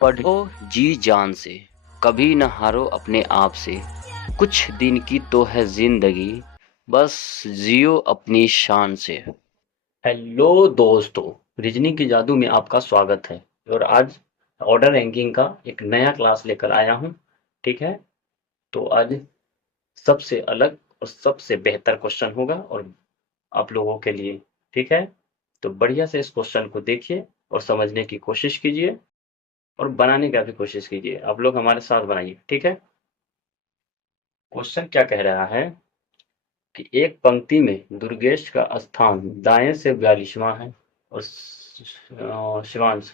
पढ़ो जी जान से, कभी न हारो अपने आप से। कुछ दिन की तो है जिंदगी, बस जियो अपनी शान से। हेलो दोस्तों, रीजनिंग की जादू में आपका स्वागत है। और आज ऑर्डर रैंकिंग का एक नया क्लास लेकर आया हूँ। ठीक है, तो आज सबसे अलग और सबसे बेहतर क्वेश्चन होगा और आप लोगों के लिए। ठीक है, तो बढ़िया से इस क्वेश्चन को देखिए और समझने की कोशिश कीजिए और बनाने का भी कोशिश कीजिए। आप लोग हमारे साथ बनाइए। ठीक है, क्वेश्चन क्या कह रहा है कि एक पंक्ति में दुर्गेश का स्थान दाएं से 42वां है और शिवांश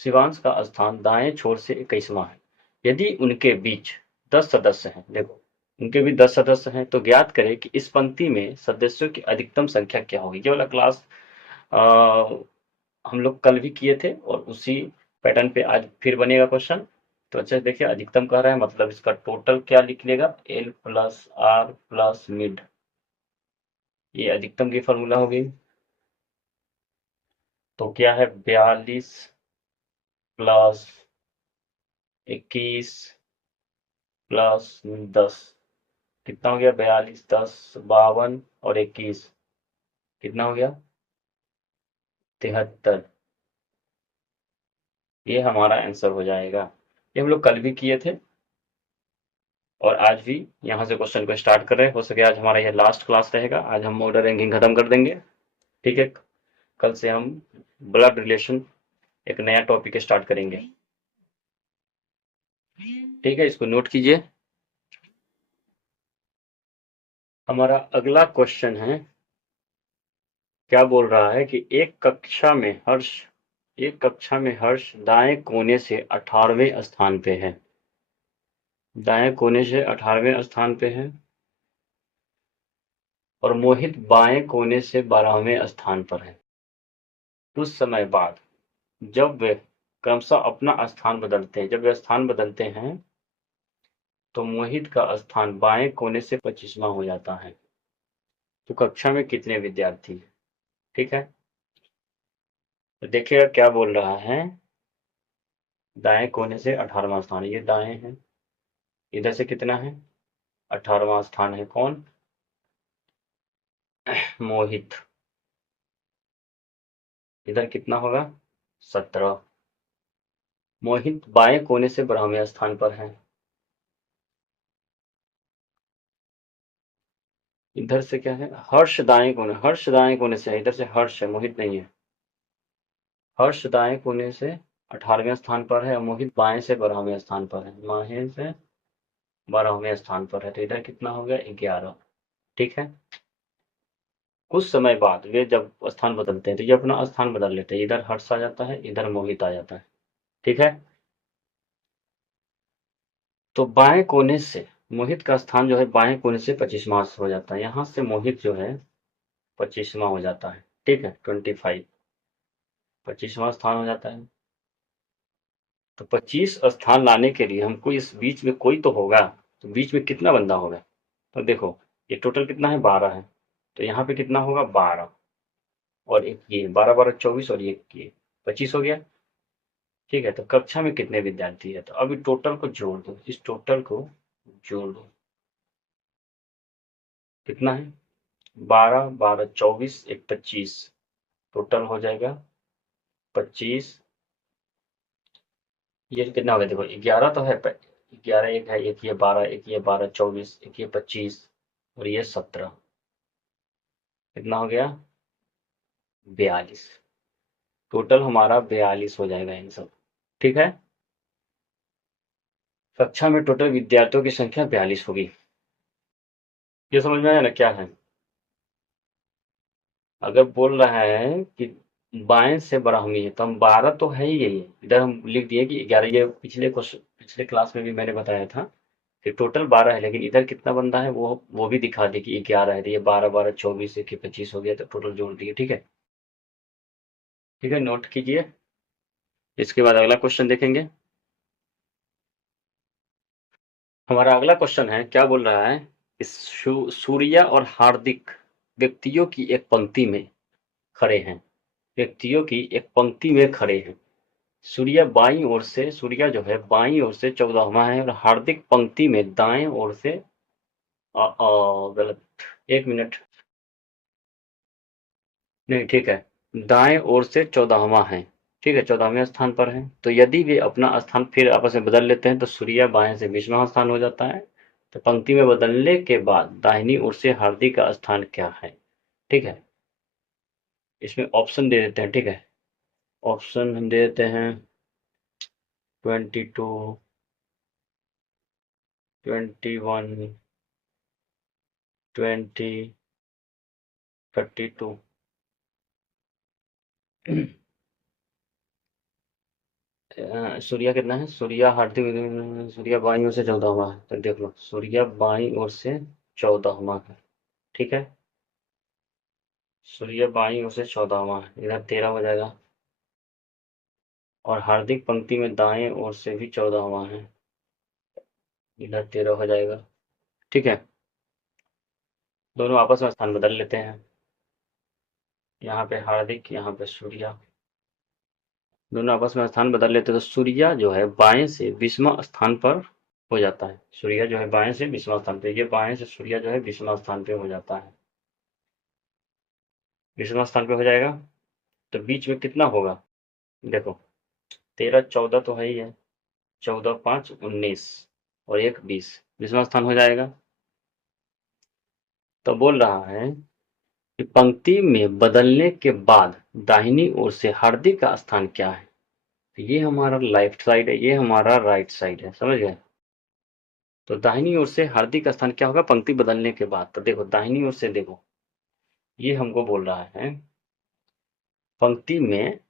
शिवांश का स्थान दाएं छोर से 21वां है। यदि उनके बीच 10 सदस्य हैं, देखो उनके भी 10 सदस्य हैं, तो ज्ञात करें कि इस पंक्ति में सदस्यों की अधिकतम संख्या क्या होगी। ये वाला क्लास हम लोग कल भी किए थे और उसी पैटर्न पे आज फिर बनेगा क्वेश्चन। तो अच्छा देखिए, अधिकतम कह रहा है मतलब इसका टोटल क्या लिख लेगा, L plus R plus mid. ये अधिकतम की फॉर्मूला होगी। तो क्या है, 42 प्लस 21 प्लस 10, कितना हो गया, 42 10 52 और 21 कितना हो गया, 73। ये हमारा आंसर हो जाएगा। ये हम लोग कल भी किए थे और आज भी यहाँ से क्वेश्चन को स्टार्ट कर रहे हैं। हो सके आज हमारा ये लास्ट क्लास रहेगा। आज हम ऑर्डर रैंकिंग खत्म कर देंगे। ठीक है, कल से हम ब्लड रिलेशन एक नया टॉपिक स्टार्ट करेंगे। ठीक है, इसको नोट कीजिए। हमारा अगला क्वेश्चन है, क्या बोल रहा है कि एक कक्षा में हर्ष दाएं कोने से 18वें स्थान पे है। दाएं कोने से 18वें स्थान पे है और मोहित बाएं कोने से 12वें स्थान पर है। कुछ समय बाद जब वे क्रमशः अपना स्थान बदलते हैं, जब वे स्थान बदलते हैं तो मोहित का स्थान बाएं कोने से 25वां हो जाता है। तो कक्षा में कितने विद्यार्थी। ठीक है, तो देखिएगा क्या बोल रहा है। दाएं कोने से 18वां स्थान, ये दाएं है, इधर से कितना है, 18वां स्थान है कौन, मोहित। इधर कितना होगा, 17। मोहित बाएं कोने से 12वें स्थान पर है। इधर से क्या है, हर्ष दाएं कोने से है, इधर से हर्ष है, मोहित नहीं है। हर्ष दाएं कोने से 18वें स्थान पर है और मोहित बाएं से 12वें स्थान पर है। बाएं से 12वें स्थान पर है, तो इधर कितना हो गया, 11। ठीक है, कुछ समय बाद वे जब स्थान बदलते हैं तो ये अपना स्थान बदल लेते हैं। इधर हर्ष आ जाता है, इधर मोहित आ जाता है। ठीक है, तो बाएं कोने से मोहित का स्थान जो है बाएं कोने से 25वां हो जाता है। यहाँ से मोहित जो है 25वां हो जाता है। ठीक है, 25 25वां स्थान हो जाता है। तो 25 स्थान लाने के लिए हमको इस बीच में कोई तो होगा। तो बीच में कितना बंदा होगा, तो देखो ये टोटल कितना है, 12 है। तो यहाँ पे कितना होगा, 12 और एक ये 12 12 24 और ये 25 हो गया। ठीक है, तो कक्षा में कितने विद्यार्थी है, तो अभी टोटल को जोड़ दो, इस टोटल को जोड़ दो, कितना है, 12 12 24 एक 25, टोटल हो जाएगा 25। ये कितना हो गया, देखो 11 तो है, 11 एक है, एक ये 12, एक ये 12 24, एक ये 25 और ये 17, कितना हो गया, 42। टोटल हमारा 42 हो जाएगा इन सब। ठीक है, कक्षा में टोटल विद्यार्थियों की संख्या 42 होगी। ये समझ में आया ना क्या है। अगर बोल रहा है कि बाएं से ब्राह्मी है तो हम 12 तो है ही, यही इधर हम लिख दिए कि 11। ये पिछले क्लास में भी मैंने बताया था कि टोटल 12 है, लेकिन इधर कितना बंदा है वो भी दिखा दी कि 11 है। तो ये 12 12 24 एक 25 हो गया, तो टोटल जोड़ दिए। ठीक है, ठीक है, नोट कीजिए। इसके बाद अगला क्वेश्चन देखेंगे। हमारा अगला क्वेश्चन है, क्या बोल रहा है, इस सूर्या और हार्दिक व्यक्तियों की एक पंक्ति में खड़े हैं। व्यक्तियों की एक पंक्ति में खड़े हैं। सूर्या बाईं ओर से, सूर्या जो है बाईं ओर से 14वां है, और हार्दिक पंक्ति में दाएं ओर से गलत, 1 मिनट, नहीं ठीक है, दाएं ओर से 14वां है, ठीक है, 14वें स्थान पर है। तो यदि वे अपना स्थान फिर आपस में बदल लेते हैं तो सूर्या बाएं से 20वां स्थान हो जाता है। तो पंक्ति में बदलने के बाद दाहिनी ओर से हार्दिक का स्थान क्या है, ठीक है। इसमें ऑप्शन दे देते हैं, ठीक है। ऑप्शन हम दे देते हैं 22, 21, 20, 32। सूर्या कितना है, सूर्या हार्दिक, सूर्या बाईं ओर से 14वां है, तो देख लो सूर्या बाईं ओर से 14वां है, ठीक है। सूर्य बाईं ओर से 14वां है, इधर 13 हो जाएगा, और हार्दिक पंक्ति में दाएं ओर से भी 14वां है, इधर 13 हो जाएगा, ठीक है। दोनों आपस में स्थान बदल लेते हैं, यहाँ पे हार्दिक, यहाँ पे सूर्या, दोनों आपस में स्थान बदल लेते हैं, तो सूर्या जो है बाएं से 20वां स्थान पर हो जाता है। सूर्या जो है बाएं से 20वां स्थान पे, ये बाएं से सूर्या जो है 20वां स्थान पे हो जाता है, 20वां स्थान पे हो जाएगा। तो बीच में कितना होगा, देखो 13 14 तो है ही है, 14 5 19 और 1 20, 20वां स्थान हो जाएगा। तो बोल रहा है कि पंक्ति में बदलने के बाद दाहिनी ओर से हार्दिक का स्थान क्या है। तो ये हमारा लेफ्ट साइड है, ये हमारा राइट साइड है, समझ गए। तो दाहिनी ओर से हार्दिक का स्थान क्या होगा पंक्ति बदलने के बाद। तो देखो दाहिनी ओर से, देखो ये हमको बोल रहा है पंक्ति में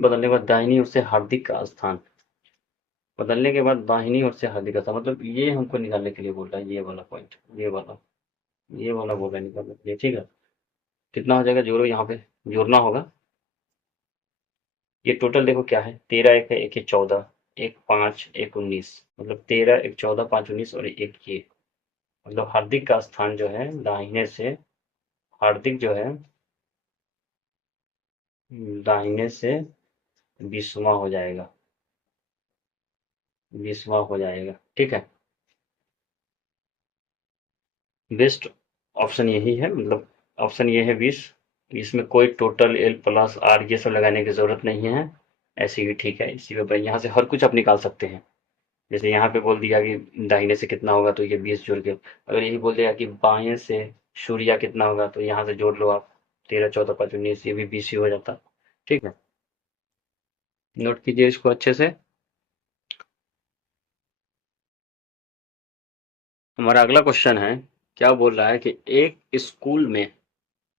बदलने के बाद दाहिनी ओर से हार्दिक का स्थान, बदलने के बाद दाहिनी ओर से हार्दिक का स्थान, मतलब ये हमको निकालने के लिए बोल रहा है, ये वाला पॉइंट, ये वाला बोल रहा है निकालने के लिए, ठीक है। कितना हो जाएगा, जोड़ो, यहाँ पे जोड़ना होगा। ये टोटल देखो क्या है, 13 एक है, 1 है 14, 1 5 1 19, मतलब 13 1 14 5 19 और 1 ये, मतलब हार्दिक का स्थान जो है दाहिने से, हार्दिक जो है दाहिने से 20वां हो जाएगा, 20वां हो जाएगा, ठीक है। बेस्ट ऑप्शन यही है, मतलब ऑप्शन ये है 20। इसमें कोई टोटल एल प्लस आर ये सब लगाने की जरूरत नहीं है, ऐसे ही ठीक है। इसी पे यहाँ से हर कुछ आप निकाल सकते हैं। जैसे यहाँ पे बोल दिया कि दाहिने से कितना होगा, तो ये 20 जोड़ के, अगर यही बोल दिया कि बाएं से सूर्या कितना होगा, तो यहाँ से जोड़ लो आप, 13 14 5 19, ये भी 20 ही हो जाता, ठीक है। नोट कीजिए इसको अच्छे से। हमारा अगला क्वेश्चन है, क्या बोल रहा है कि एक स्कूल में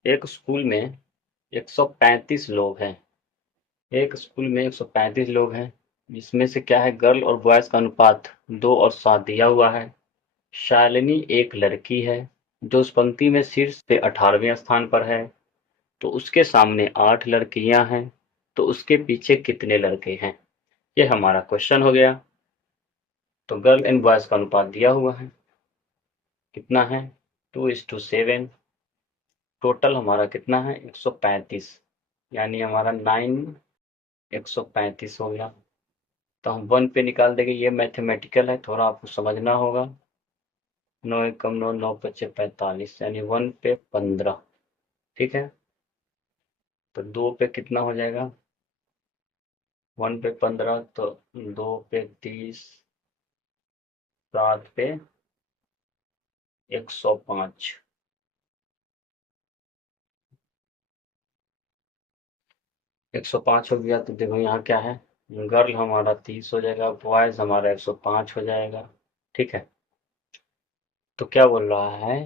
135 लोग हैं, एक स्कूल में 135 लोग हैं, जिसमें से क्या है, गर्ल और बॉयज का अनुपात 2 और 7 दिया हुआ है। शालिनी एक लड़की है जो उस पंक्ति में शीर्ष पे 18वें स्थान पर है। तो उसके सामने 8 लड़कियां हैं, तो उसके पीछे कितने लड़के हैं, ये हमारा क्वेश्चन हो गया। तो गर्ल एंड बॉयज का अनुपात दिया हुआ है, कितना है, 2:7। टोटल हमारा कितना है, 135, यानी हमारा 135 हो गया। तो हम 1 पे निकाल देंगे, ये मैथमेटिकल है, थोड़ा आपको समझना होगा। 9 एकम 9, 9 पचे 45, यानी 1 पे 15, ठीक है। तो 2 पे कितना हो जाएगा, 1 पे 15, तो 2 पे 30, 7 पे 105, 105 हो गया। तो देखो यहाँ क्या है, गर्ल हमारा 30 हो जाएगा, बॉयज हमारा 105 हो जाएगा, ठीक है। तो क्या बोल रहा है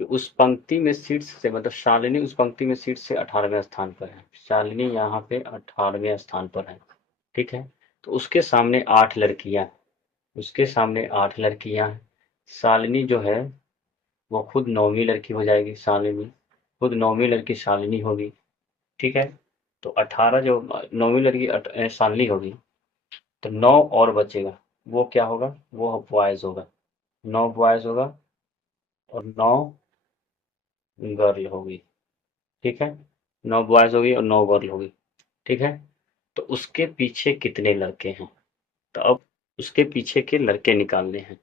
कि उस पंक्ति में शीर्ष से, मतलब शालिनी उस पंक्ति में शीर्ष से 18वें स्थान पर है, शालिनी यहाँ पे 18वें स्थान पर है, ठीक है। तो उसके सामने 8 लड़कियां, उसके सामने 8 लड़कियां हैं। शालिनी जो है वो खुद 9वीं लड़की हो जाएगी, शालिनी खुद 9वीं लड़की शालिनी होगी, ठीक है। तो 18 जो 9वीं लड़की शालिनी होगी, तो 9 और बचेगा, वो क्या होगा, वो बॉयज होगा, 9 बॉयज होगा और 9 गर्ल होगी, ठीक है। 9 बॉयज होगी और 9 गर्ल होगी, ठीक है। तो उसके पीछे कितने लड़के हैं, तो अब उसके पीछे के लड़के निकालने हैं।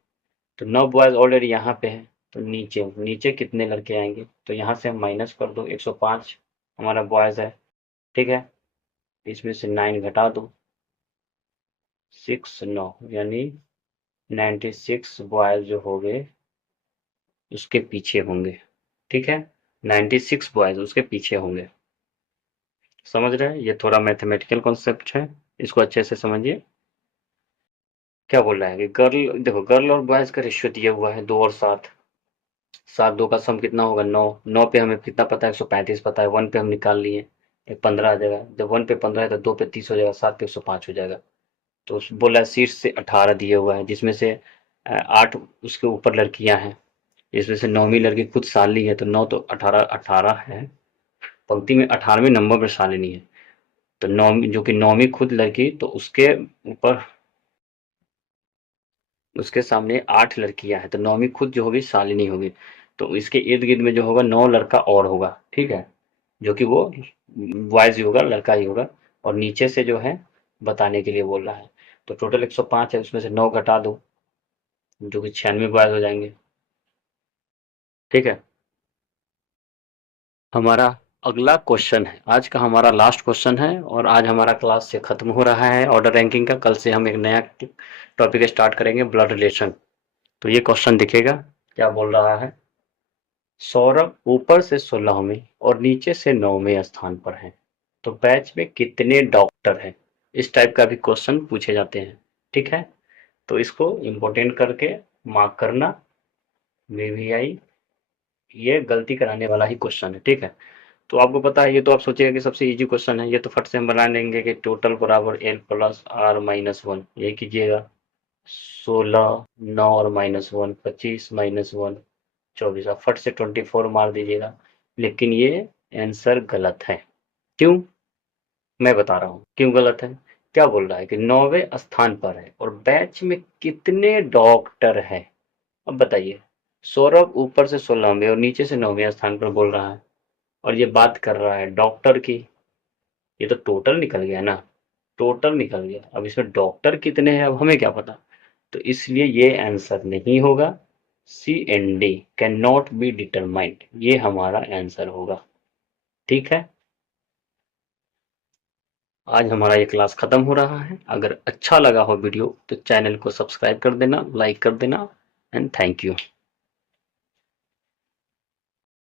तो 9 बॉयज ऑलरेडी यहाँ पे है, तो नीचे नीचे कितने लड़के आएंगे, तो यहाँ से हम माइनस कर दो, 105 हमारा बॉयज है, ठीक है। इसमें से 9 घटा दो, 6 9 यानी 96 बॉयज जो हो गए उसके पीछे होंगे, ठीक है। 96 बॉयज उसके पीछे होंगे। समझ रहे हैं, ये थोड़ा मैथमेटिकल कॉन्सेप्ट है, इसको अच्छे से समझिए। क्या बोल रहा है कि गर्ल, देखो गर्ल और बॉयज का रेशियो दिया हुआ है 2 और 7, 7 2 का सम कितना होगा 9, 9 पे हमें कितना पता है 135 पता है, 1 पे हम निकाल लिए, एक 15 आ जाएगा, जब 1 पे 15 है तो 2 पे 30 हो जाएगा, 7 पे 105 हो जाएगा। तो बोला है शीर्ष से 18 दिया हुआ है, जिसमें से 8 उसके ऊपर लड़कियां हैं, इसमें से 9वीं लड़की खुद साली है, तो 9 तो 18 18 है, पंक्ति में 18वें नंबर पर सालिनी है, तो 9 जो कि 9वीं खुद लड़की, तो उसके ऊपर उसके सामने 8 लड़कियां हैं, तो 9वीं खुद जो होगी शालिनी होगी, तो इसके इर्द गिर्द में जो होगा 9 लड़का और होगा, ठीक है, जो कि वो बॉयज ही होगा, लड़का ही होगा, और नीचे से जो है बताने के लिए बोल रहा है। तो टोटल 105 है, उसमें से 9 घटा दो, जो कि 96 बॉयज हो जाएंगे, ठीक है। हमारा अगला क्वेश्चन है, आज का हमारा लास्ट क्वेश्चन है, और आज हमारा क्लास से खत्म हो रहा है ऑर्डर रैंकिंग का, कल से हम एक नया टॉपिक स्टार्ट करेंगे, ब्लड रिलेशन। तो ये क्वेश्चन दिखेगा, क्या बोल रहा है, सौरभ ऊपर से 16वें और नीचे से 9वें स्थान पर है, तो बैच में कितने डॉक्टर हैं, इस टाइप का भी क्वेश्चन पूछे जाते हैं, ठीक है। तो इसको इम्पोर्टेंट करके मार्क करना, वीवीआई, ये गलती कराने वाला ही क्वेश्चन है, ठीक है। तो आपको पता है, ये तो आप सोचेगा कि सबसे इजी क्वेश्चन है, ये तो फट से हम बना लेंगे कि टोटल बराबर L plus R minus one, यही कीजिएगा, 16 9 और -1 25 -1 24, आप फट से 24 मार दीजिएगा, लेकिन ये आंसर गलत है। क्यों, मैं बता रहा हूँ क्यों गलत है। क्या बोल रहा है कि 9वें स्थान पर है और बैच में कितने डॉक्टर है, अब बताइए। सौरभ ऊपर से 16वें और नीचे से 9वें स्थान पर बोल रहा है, और ये बात कर रहा है डॉक्टर की, ये तो टोटल निकल गया ना, टोटल निकल गया, अब इसमें डॉक्टर कितने हैं अब हमें क्या पता, तो इसलिए ये आंसर नहीं होगा, C and D can not be determined, ये हमारा आंसर होगा, ठीक है। आज हमारा ये क्लास खत्म हो रहा है, अगर अच्छा लगा हो वीडियो तो चैनल को सब्सक्राइब कर देना, लाइक कर देना, एंड थैंक यू।